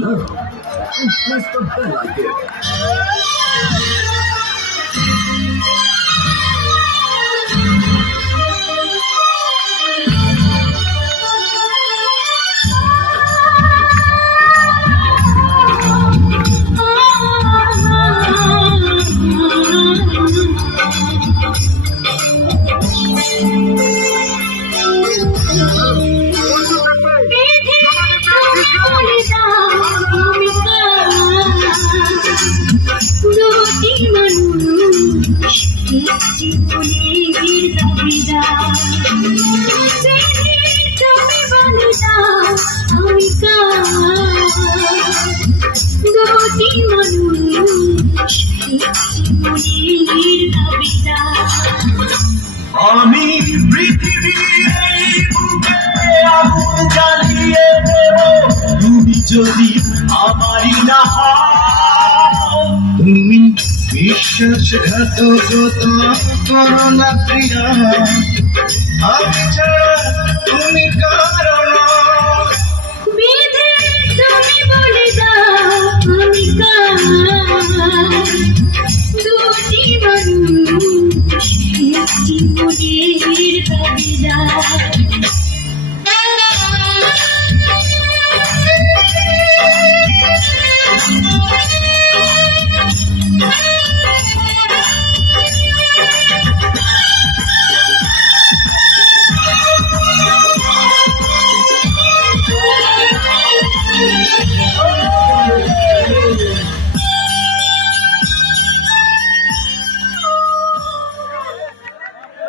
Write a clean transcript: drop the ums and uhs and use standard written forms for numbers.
love and press the bell icon. আমি পৃথিবীর এই বুকে আগুন জ্বালিয়ে দেব তুমি যদি আমারই না হও। তুমি বিশ্বাসঘাতকতা করো না প্রিয়া, আমি ছাড়া তুমি কারো না। তুমি বলে দাও আমি দুটি মানুষ একটি মনের কবিতা।